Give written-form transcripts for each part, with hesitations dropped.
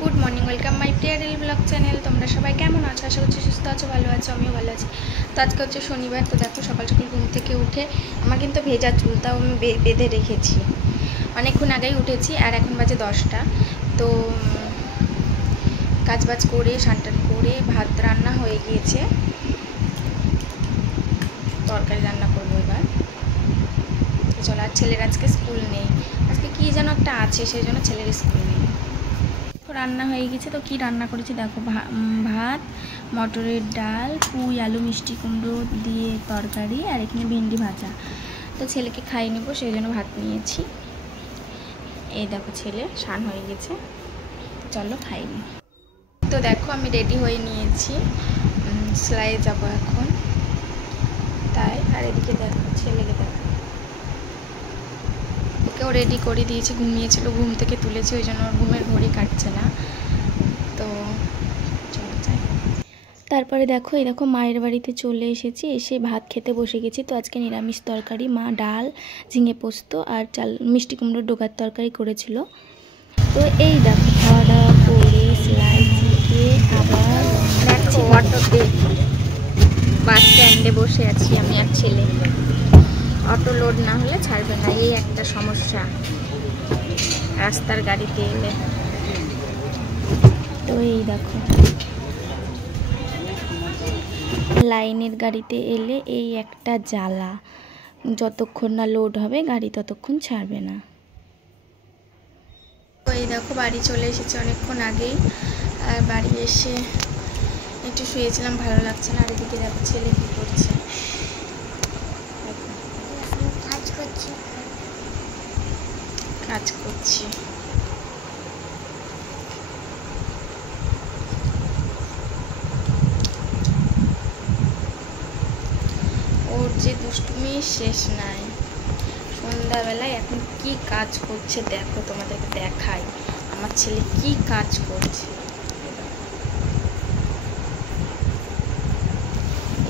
Good morning, welcome my প্রিয়ারেল blog channel. তোমরা সবাই কেমন আছো? আশা করছি সুস্থ আছো, ভালো আছো, আমিও ভালো আছি। তো আজকে হচ্ছে শনিবার। তো দেখো সকাল সকাল ঘুম থেকে উঠে আমার কিন্তু ভেজা চুল, তাও আমি বেঁধে রেখেছি। অনেকক্ষণ আগেই উঠেছি আর এখন বাজে 10টা। তো কাজবাজ করে স্নান করে ভাত রান্না হয়ে গিয়েছে, তরকারি রান্না করবো এবার। তো চলো, আর ছেলের আজকে স্কুল নেই, আজকে কী যেন একটা আছে, সেই জন্য ছেলের স্কুল নেই। রান্না হয়ে গেছে। তো কি রান্না করেছি দেখো, ভাত, মটরের ডাল, পুঁই আলু মিষ্টি কুমড়ো দিয়ে তরকারি, আর এখানে ভেন্ডি ভাজা। তো ছেলেকে খাইয়ে নেবো, সেই জন্য ভাত নিয়েছি। এই দেখো ছেলে স্নান হয়ে গেছে, চলো খাইনি। তো দেখো আমি রেডি হয়ে নিয়েছি, সেলাইয়ে যাবো এখন, তাই। আর এদিকে দেখো ছেলেকে দেখো, ওকেও রেডি করে দিয়েছি, ঘুমিয়েছিল, ঘুম থেকে তুলেছি, ওই জন্য ওর ঘুমের ঘড়ি কাটছে না। তো তারপরে দেখো, এই দেখো মায়ের বাড়িতে চলে এসেছি, এসে ভাত খেতে বসে গেছি। তো আজকে নিরামিষ তরকারি, মা ডাল, ঝিঙে পোস্ত আর চাল মিষ্টি কুমড়োর ডোকার তরকারি করেছিল। তো এই দেখো খাওয়া দাওয়া করে সেলাই শিখে আবার অটোতে বাস স্ট্যান্ডে বসে আছি আমি আর ছেলে। অটো লোড না হলে ছাড়বে না, এই একটা সমস্যা রাস্তার গাড়িতে এলে। তো এই দেখো লাইনের গাড়িতে এলে এই একটা জ্বালা, যতক্ষণ না লোড হবে গাড়ি ততক্ষণ ছাড়বে না। তো এই দেখো বাড়ি চলে এসেছি অনেকক্ষণ আগেই, আর বাড়ি এসে একটু শুয়েছিলাম, ভালো লাগছে না। আর এদিকে দেখো ছেলে কি করছে, কাজ করছি। ওর যে দুষ্টুমি শেষ নাই। সন্ধ্যাবেলায় এখন কি কাজ করছে দেখো, তোমাদেরকে দেখাই আমার ছেলে কি কাজ করছে।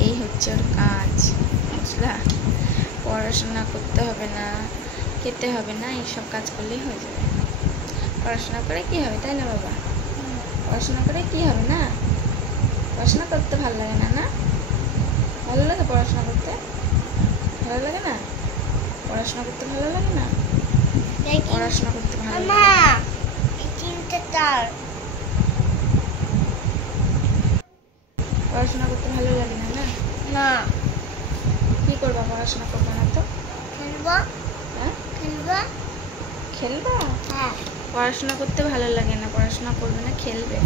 এই হচ্ছে ওর কাজ, বুঝলা? পড়াশোনা করতে হবে না, খেতে হবে না, এইসব কাজ করলেই হয়ে যাবে। পড়াশোনা করে কি হবে, তাই না বাবা? পড়াশোনা করে কি হবে না? পড়াশোনা করতে ভালো লাগে না? না ভালো লাগে পড়াশোনা করতে? ভালো লাগে না? পড়াশোনা করতে ভালো লাগে না? পড়াশোনা করতে ভালো লাগে না? পড়াশোনা করতে ভালো লাগে না? না না কি করবা? পড়াশোনা করবে না তো? খেলবো। হ্যাঁ খেলবো। খেলবা? হ্যাঁ। পড়াশোনা করতে ভালো লাগে না, পড়াশোনা করবে না, খেলবে।